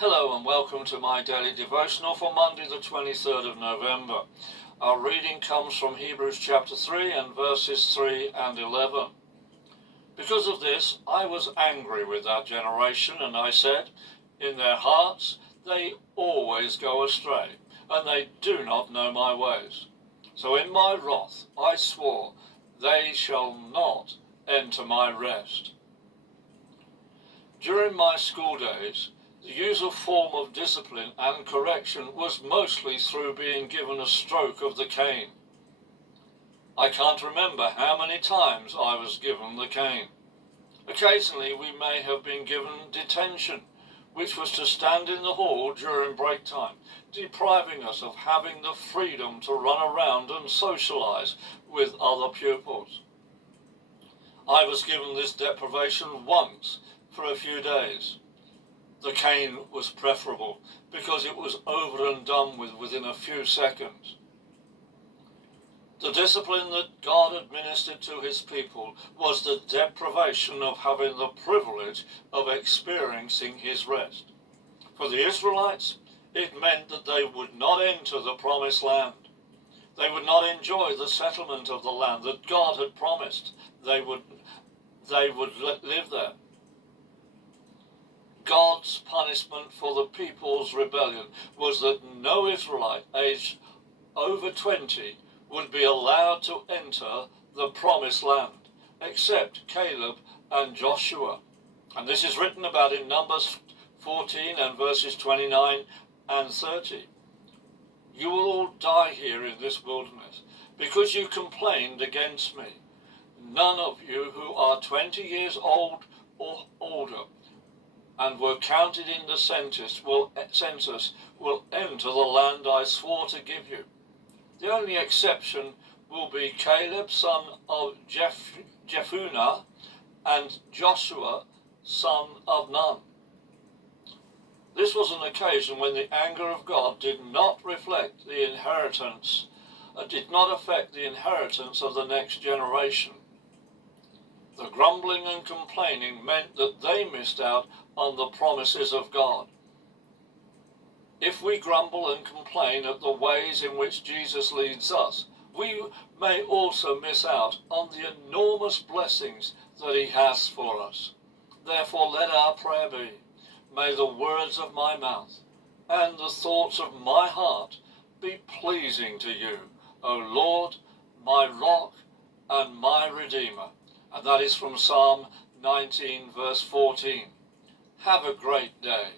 Hello and welcome to my daily devotional for Monday the 23rd of November. Our reading comes from Hebrews chapter 3 and verses 3 and 11. Because of this I was angry with that generation, and I said, in their hearts they always go astray, and they do not know my ways. So in my wrath I swore, they shall not enter my rest. During my school days, the usual form of discipline and correction was mostly through being given a stroke of the cane. I can't remember how many times I was given the cane. Occasionally we may have been given detention, which was to stand in the hall during break time, depriving us of having the freedom to run around and socialize with other pupils. I was given this deprivation once for a few days. The cane was preferable because it was over and done with within a few seconds. The discipline that God administered to his people was the deprivation of having the privilege of experiencing his rest. For the Israelites, it meant that they would not enter the promised land. They would not enjoy the settlement of the land that God had promised. They would live there. God's punishment for the people's rebellion was that no Israelite aged over 20 would be allowed to enter the promised land, except Caleb and Joshua. And this is written about in Numbers 14 and verses 29 and 30. You will all die here in this wilderness, because you complained against me. None of you who are 20 years old or older and were counted in the census will enter the land I swore to give you. The only exception will be Caleb, son of Jephunneh, and Joshua, son of Nun. This was an occasion when the anger of God did not affect the inheritance of the next generation. The grumbling and complaining meant that they missed out on the promises of God. If we grumble and complain at the ways in which Jesus leads us, we may also miss out on the enormous blessings that he has for us. Therefore, let our prayer be, may the words of my mouth and the thoughts of my heart be pleasing to you, O Lord, my rock and my redeemer. And that is from Psalm 19 verse 14. Have a great day.